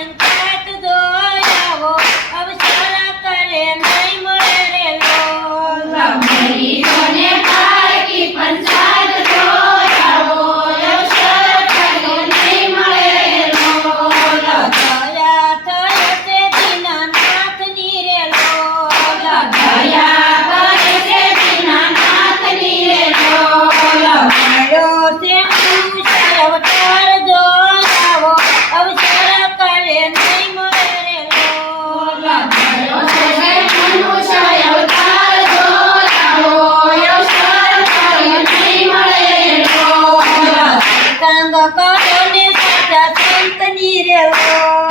Bye. સંતની Rewa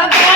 Parabéns!